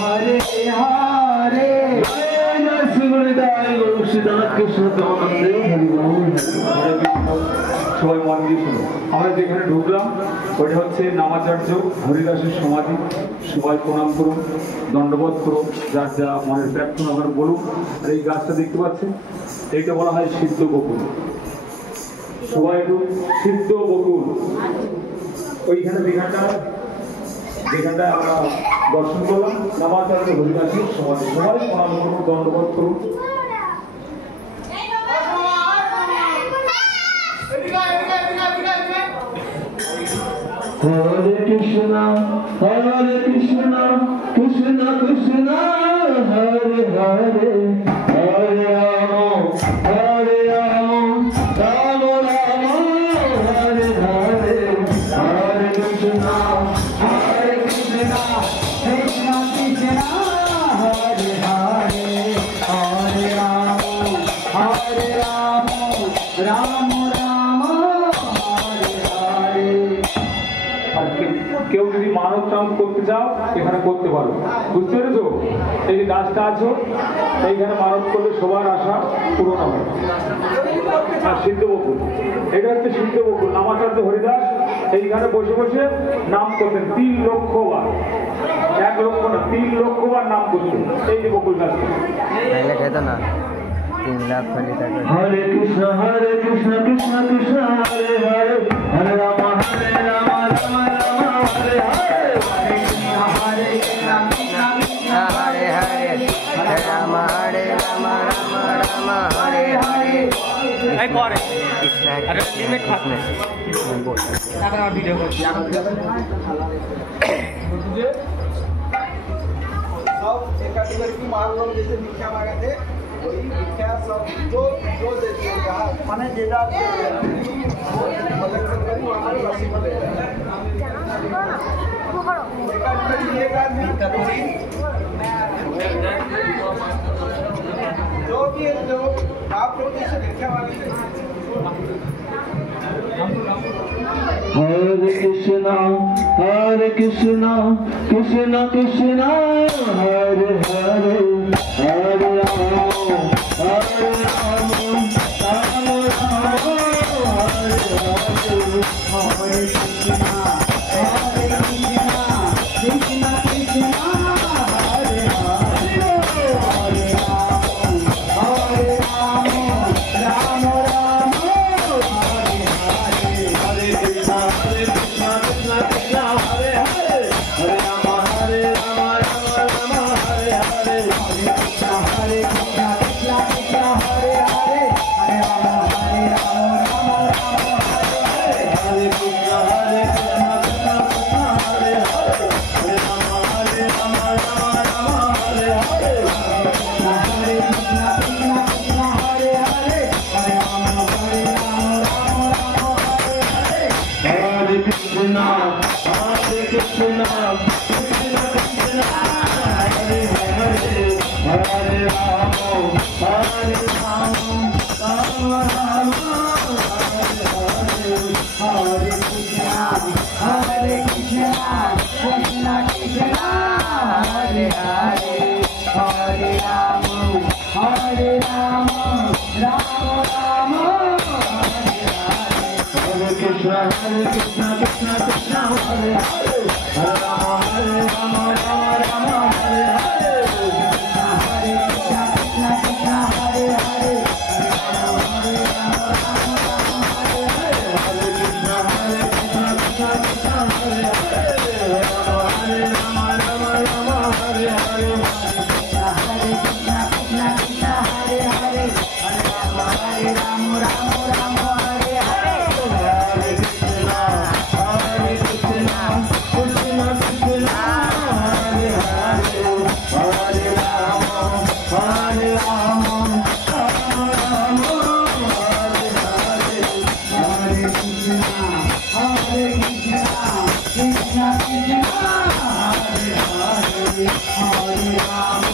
हरे हरे সবাই মন দিয়ে শুনো। আমরা যেখানে ঢুকলাম ওটা হচ্ছে নামাচার্য হরিদাসের সমাধি। সবাই প্রণাম করুন, দণ্ডবোধ করুন, যার যা মনের প্রার্থনা আমরা বলুন। আর এই গাছটা দেখতে পাচ্ছেন, এইটা বলা হয় সিদ্ধ বকুল। সবাই একটু সিদ্ধ বকুল ওইখানে যেখানটা আমরা দর্শন করলাম নামাচার্য হরিদাসের সমাধি। সবাই প্রণাম করুন, দণ্ডবোধ করুন। हरे कृष्णा कृष्ण कृष्ण हरे हरे हरे राम राम राम हरे हरे हरे कृष्णा कृष्ण कृष्ण हरे हरे हरे राम राम राम हरे हरे। কেউ যদি মানব চান করতে চাও এখানে করতে পারো, বুঝতে পেরেছো? এই যে গাছটা আছো এইখানে মানব করলে সবার আশা পূরণ হবে। আর সিদ্ধ বকুল, এটা হচ্ছে সিদ্ধ বকুল। নামাচার্য হরিদাস এইখানে বসে বসে নাম করতেন 3 লক্ষ বার, 1 লক্ষ না 3 লক্ষ বার নাম করতেন। এই যে বকুল গাছটা না 3 লাখ ফলি থাকে। हरे कृष्ण कृष्ण कृष्ण हरे हरे हरे राम राम राम हरे हरे हरे कृष्ण हरे हरे राम हरे राम राम राम हरे हरे। এই করে कृष्ण अरे लिमिट खा बोल তারপর আমরা ভিডিও করছি। सब कैटेगरी की माल लोग जैसे भिक्षा मांगे थे वही भिक्षा सब जो जो देते हैं कहा माने जेदा मतलब करी वहां पर राशि मिले कैटेगरी ये कैटेगरी जो भी है जो आप लोग जैसे भिक्षा मांगे थे। हरे कृष्ण कृष्ण कृष्ण हरे हरे हरे राम राम राम हरे हरे हरे कृष्ण कृष्ण कृष्ण हरे हरे हरे राम राम राम हरे हरे हरे कृष्ण कृष्ण कृष्ण हरे हरे हरे राम राम राम हरे हरे हरे कृष्ण कृष्ण कृष्ण हरे हरे हरे राम राम राम हरे हरे कृष्ण कृष्ण कृष्ण हरे हरे हरे राम राम राम हरे हरे हरे कृष्ण कृष्ण कृष्ण हरे हरे हरे राम राम हरे हरे हरे कृष्ण कृष्ण कृष्ण हरे हरे हरे राम राम राम हरे हरे हरे कृष्ण कृष्ण कृष्ण हरे हरे हरे राम राम राम हरे हरे हरे कृष्ण कृष्ण कृष्ण हरे हरे हरे राम राम राम हरे हरे हरे कृष्ण कृष्ण कृष्ण हरे हरे हरे राम राम राम हरे हरे हरे कृष्ण कृष्ण कृष्ण हरे हरे हरे राम राम राम हरे हरे हरे कृष्ण कृष्ण कृष्ण हरे हरे हरे राम राम राम हरे हरे हरे कृष्ण कृष्ण कृष्ण हरे हरे हरे राम राम राम हरे हरे हरे कृष्ण कृष्ण कृष्ण हरे हरे हरे राम